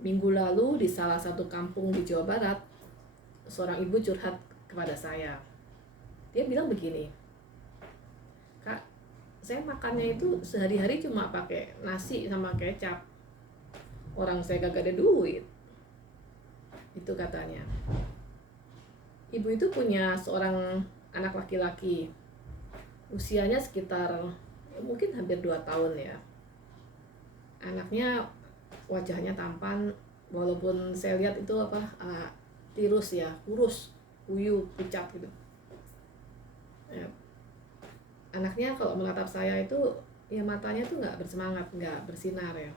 Minggu lalu di salah satu kampung di Jawa Barat, seorang ibu curhat kepada saya. Dia bilang begini, "Kak, saya makannya itu sehari-hari cuma pakai nasi sama kecap. Orang saya kagak ada duit." Itu katanya. Ibu itu punya seorang anak laki-laki. Usianya sekitar mungkin hampir 2 tahun ya. Anaknya wajahnya tampan, walaupun saya lihat itu tirus ya, kurus, kuyu, pucat gitu ya. Anaknya kalau menatap saya itu ya matanya tuh nggak bersemangat, nggak bersinar ya.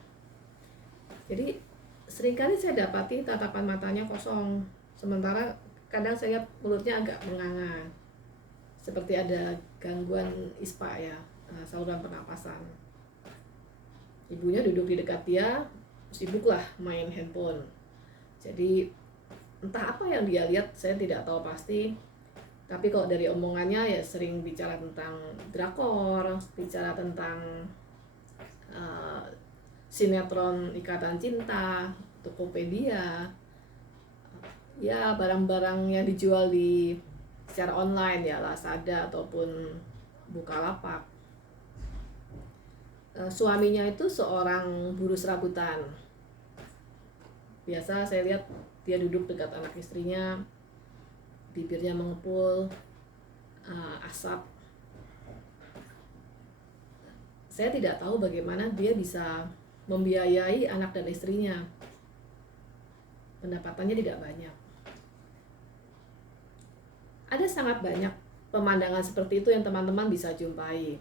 Jadi seringkali saya dapati tatapan matanya kosong, sementara kadang saya lihat mulutnya agak menganga, seperti ada gangguan ispa ya, saluran pernapasan. Ibunya duduk di dekat dia, sibuklah main handphone. Jadi entah apa yang dia lihat, saya tidak tahu pasti. Tapi kalau dari omongannya ya sering bicara tentang drakor, bicara tentang sinetron Ikatan Cinta, Tokopedia, ya barang-barang yang dijual di secara online ya, Lazada ataupun Bukalapak. Suaminya itu seorang buruh serabutan. Biasa saya lihat dia duduk dekat anak istrinya, bibirnya mengepul, asap. Saya tidak tahu bagaimana dia bisa membiayai anak dan istrinya. Pendapatannya tidak banyak. Ada sangat banyak pemandangan seperti itu yang teman-teman bisa jumpai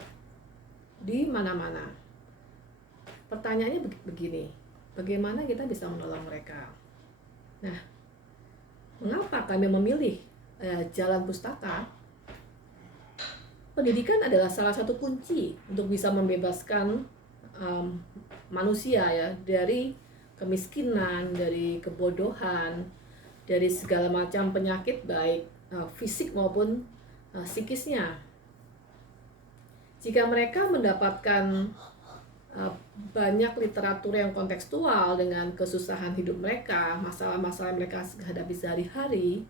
di mana-mana. Pertanyaannya begini, bagaimana kita bisa menolong mereka? Nah, mengapa kami memilih jalan pustaka? Pendidikan adalah salah satu kunci untuk bisa membebaskan manusia ya dari kemiskinan, dari kebodohan, dari segala macam penyakit baik fisik maupun psikisnya. Jika mereka mendapatkan banyak literatur yang kontekstual dengan kesusahan hidup mereka, masalah-masalah yang mereka hadapi sehari-hari,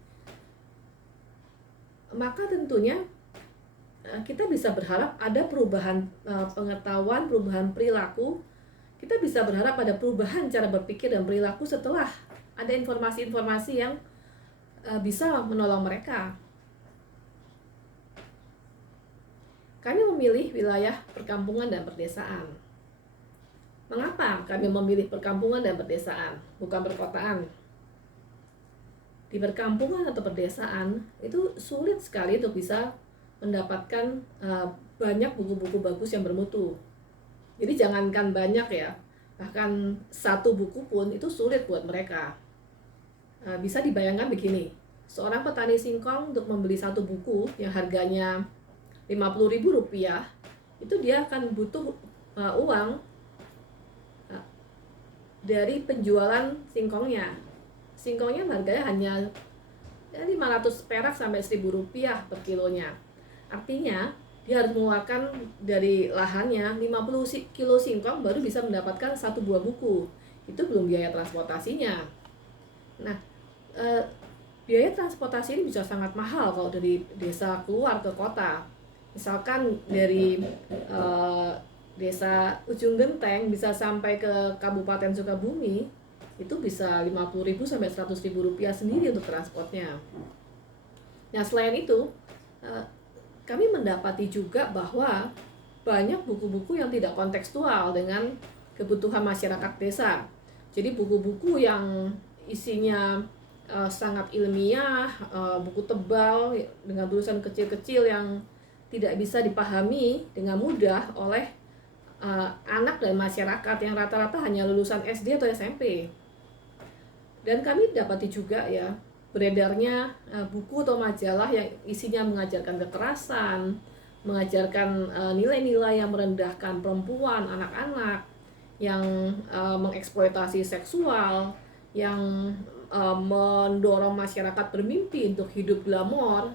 maka tentunya kita bisa berharap ada perubahan pengetahuan, perubahan perilaku. Kita bisa berharap ada perubahan cara berpikir dan perilaku setelah ada informasi-informasi yang bisa menolong mereka. Kami memilih wilayah perkampungan dan perdesaan. Mengapa kami memilih perkampungan dan perdesaan, bukan perkotaan? Di perkampungan atau perdesaan itu sulit sekali untuk bisa mendapatkan banyak buku-buku bagus yang bermutu. Jadi jangankan banyak ya, bahkan satu buku pun itu sulit buat mereka. Bisa dibayangkan begini, seorang petani singkong untuk membeli satu buku yang harganya Rp50.000, itu dia akan butuh uang dari penjualan singkongnya. Singkongnya harganya hanya 500 perak sampai Rp1.000 per kilonya. Artinya dia harus mengeluarkan dari lahannya 50 kilo singkong baru bisa mendapatkan satu buah buku. Itu belum biaya transportasinya. Nah, biaya transportasi ini bisa sangat mahal kalau dari desa keluar ke kota. Misalkan dari desa Ujung Genteng bisa sampai ke Kabupaten Sukabumi, itu bisa Rp50.000 sampai Rp100.000 sendiri untuk transportnya. Nah, selain itu kami mendapati juga bahwa banyak buku-buku yang tidak kontekstual dengan kebutuhan masyarakat desa. Jadi buku-buku yang isinya sangat ilmiah, buku tebal dengan tulisan kecil-kecil yang tidak bisa dipahami dengan mudah oleh anak dan masyarakat yang rata-rata hanya lulusan SD atau SMP. Dan kami dapati juga ya beredarnya buku atau majalah yang isinya mengajarkan kekerasan, mengajarkan nilai-nilai yang merendahkan perempuan, anak-anak, yang mengeksploitasi seksual, yang mendorong masyarakat bermimpi untuk hidup glamor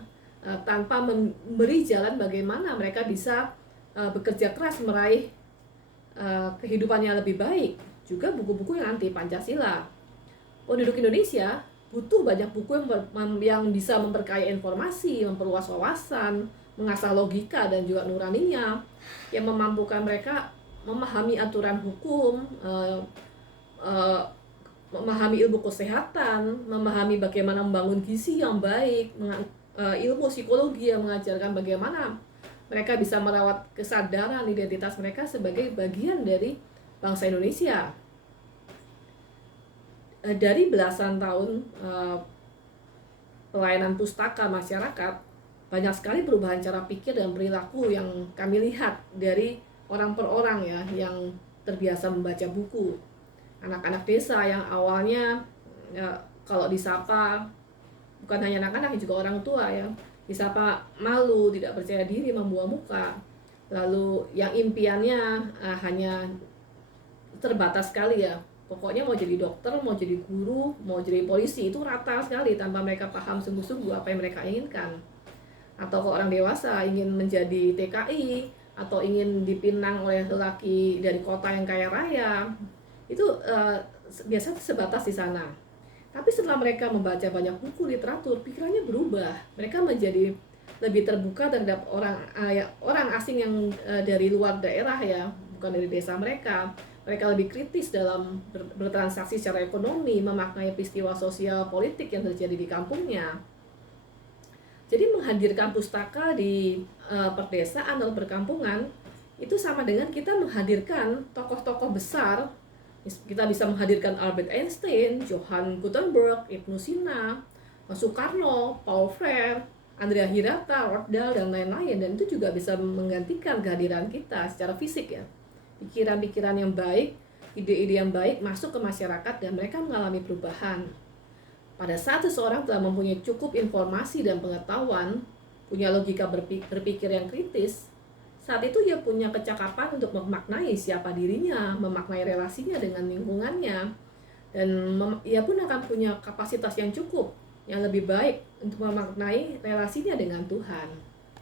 tanpa memberi jalan bagaimana mereka bisa bekerja keras meraih kehidupan yang lebih baik. Juga buku-buku yang anti Pancasila. Penduduk Indonesia butuh banyak buku yang bisa memperkaya informasi, memperluas wawasan, mengasah logika dan juga nuraninya, yang memampukan mereka memahami aturan hukum, eh, memahami ilmu kesehatan, memahami bagaimana membangun gizi yang baik, ilmu psikologi yang mengajarkan bagaimana mereka bisa merawat kesadaran identitas mereka sebagai bagian dari bangsa Indonesia. Dari belasan tahun pelayanan pustaka masyarakat, banyak sekali perubahan cara pikir dan perilaku yang kami lihat dari orang per orang ya, yang terbiasa membaca buku. Anak-anak desa yang awalnya ya, kalau disapa, bukan hanya anak-anak, juga orang tua ya, disapa malu, tidak percaya diri, membuang muka. Lalu yang impiannya hanya terbatas sekali ya, pokoknya mau jadi dokter, mau jadi guru, mau jadi polisi, itu rata sekali tanpa mereka paham sungguh-sungguh apa yang mereka inginkan. Atau kalau orang dewasa ingin menjadi TKI atau ingin dipinang oleh lelaki dari kota yang kaya raya, itu biasa sebatas di sana. Tapi setelah mereka membaca banyak buku literatur, pikirannya berubah. Mereka menjadi lebih terbuka terhadap orang asing yang dari luar daerah ya, bukan dari desa mereka. Mereka lebih kritis dalam bertransaksi secara ekonomi, memaknai peristiwa sosial politik yang terjadi di kampungnya. Jadi menghadirkan pustaka di perdesaan atau perkampungan itu sama dengan kita menghadirkan tokoh-tokoh besar. Kita bisa menghadirkan Albert Einstein, Johann Gutenberg, Ibnu Sina, Soekarno, Paul Freire, Andrea Hirata, Roald Dahl, dan lain-lain. Dan itu juga bisa menggantikan kehadiran kita secara fisik ya. Pikiran-pikiran yang baik, ide-ide yang baik masuk ke masyarakat dan mereka mengalami perubahan. Pada saat seseorang telah mempunyai cukup informasi dan pengetahuan, punya logika berpikir yang kritis, saat itu ia punya kecakapan untuk memaknai siapa dirinya, memaknai relasinya dengan lingkungannya, dan ia pun akan punya kapasitas yang cukup, yang lebih baik untuk memaknai relasinya dengan Tuhan.